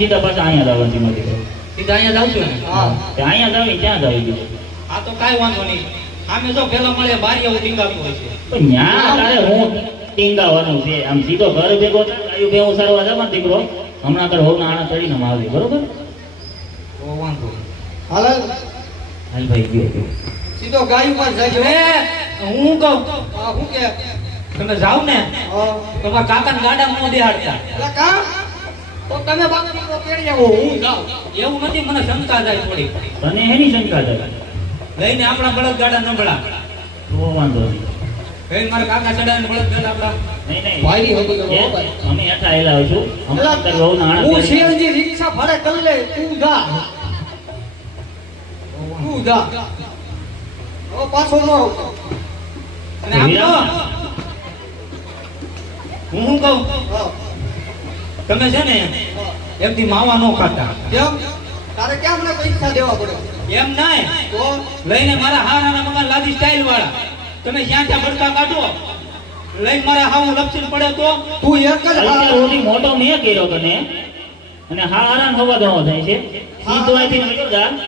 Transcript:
સીધા પાછા અહીંયા જવાનું છે મારી. સીધા અહીંયા જાવ છું ને? હા અહીંયા જાવી ક્યાં જાવી દીધું? આ તો કાંઈ વાંધો નહીં. આમે જો પેલા મળે બારી એવું ટીંગાતું હોય છે. પણ ન્યા તારે હું ટીંગાવાનું છે. આમ સીધો ઘર ભેગો થાય આયુ ભેગું સારવા જવા દીકરો હમણાં કર હોના આણા ચડીને આવી બરોબર. તો વાંધો હાલ હાલ ભાઈ ગયો સીધો ગાયું પર જજો. હું કહું હા હું કે તમે જાવ ને તમારા કાકાને ગાડામાં ન બેહાડતા. એટલે કા તો તમે બાકી તો કેડી આવો હું જાઉં. એવું નથી, મને શંકા જાય થોડી. તને એની શંકા થાય લઈને આપણા બળદ ગાડા ન ભળા. તો વાંધો નહીં. લઈને મારા કાકા ચડાવીને બળદ ગાડા આપણા. નહીં નહીં ભાઈ હોતો તો ભાઈ અમે હેઠા આવેલા છું હમણાં તારે હોના આણા હું ચડીને સીએનજી રિક્ષા ભાડે કરી લે તું જા તું જા ઓ પાછો ન આવતો. અને આમ તો હું શું કહું, હા તમે છે ને એકથી માવા ન ખાતા. કેમ તારે કેમ મને પૈસા દેવા પડે? એમ નાય તો લઈને મારા હારાના મકાન લાદી સ્ટાઇલ વાળા તમે જ્યાં ત્યાં બડકા કાઢો લઈને મારા હાવ લપસીને પડે તો તું એક જ અત્યાર સુધી મોટો મેં કર્યો તને અને હા આરામ હવા ઘણો થાય છે સીધો અહીંથી નીકળ જા.